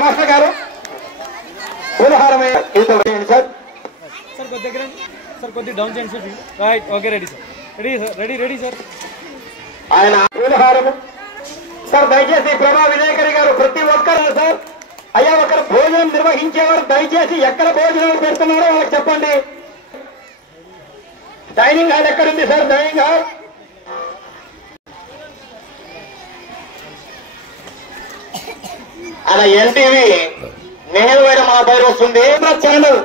Master గారు పూలహారం sir. Sir కొద్ది దగ్గర సార్, కొద్ది డౌన్ చేయండి sir. Right, okay, ready sir. Ready sir, ready sir. ఆయన పూలహారము సార్. దయచేసి ప్రభా వినాయకరి గారు ప్రతి ఒక్కరు సార్, అయ్యా ఒకరు భోజనం నిర్వహించేవారు దయచేసి ఎక్కడ భోజనాలు పెడుతున్నారో వాళ్ళకి చెప్పండి. డైనింగ్ హాల్ ఎక్కడుంది సార్? డైనింగ్ హాల్ అలా ఎన్టీవీ నెహ్రూ గారు మా పేరు వస్తుంది. ఛానల్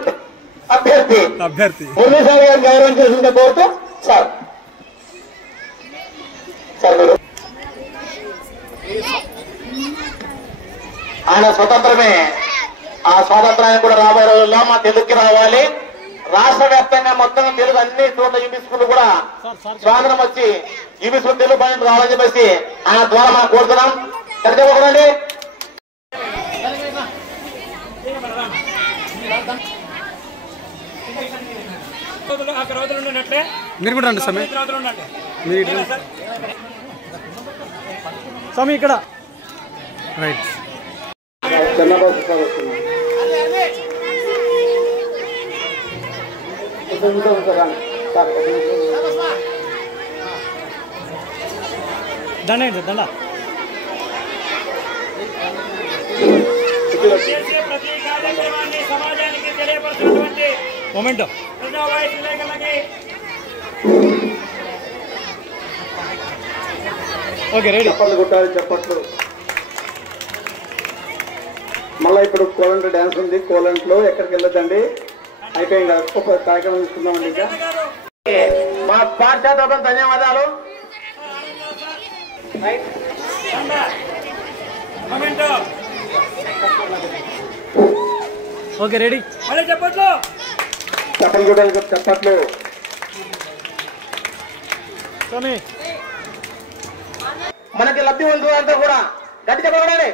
అభ్యర్థి మురళీసారి గారు గౌరవం చేసిన కోరుతూ సార్ మీరు ఆయన స్వతంత్రమే. ఆ స్వాతంత్రాన్ని కూడా రాబోయే రోజుల్లో మా తెలుగుకి రావాలి. రాష్ట్ర వ్యాప్తంగా మొత్తం తెలుగు అన్ని చోట్ల యూపీ స్కూల్ కూడా స్వాతంత్రం వచ్చి యూపీ స్కూల్ తెలుగు పని రావాలని చెప్పేసి ఆయన ద్వారా మనం కోరుతున్నాం. కరెక్టే మీరు కూడా రండి స్వామి ఇక్కడ. రైట్. దండ దండ ప్రతి కార్యక్రమాన్ని సమాజానికి తెలియపరుస్తున్నటువంటి మూమెంట్. Okay, ready. చప్పట్లు కొట్టాలి, చప్పట్లు. మళ్ళీ ఇప్పుడు కోలంట్ డ్యాన్స్ ఉంది. కోలంట్ లో ఎక్కడికి వెళ్ళొద్దండి, అయిపోయింది. ఒక్కొక్క కార్యక్రమం తీసుకుందామండి. ఇంకా మా పాఠశాల ధన్యవాదాలు. Okay, ready. చప్పట్లు కొట్టాలి, చప్పట్లు. మనకి లబ్ధి ఉంది అంతా కూడా గట్టి చెప్పకూడదు.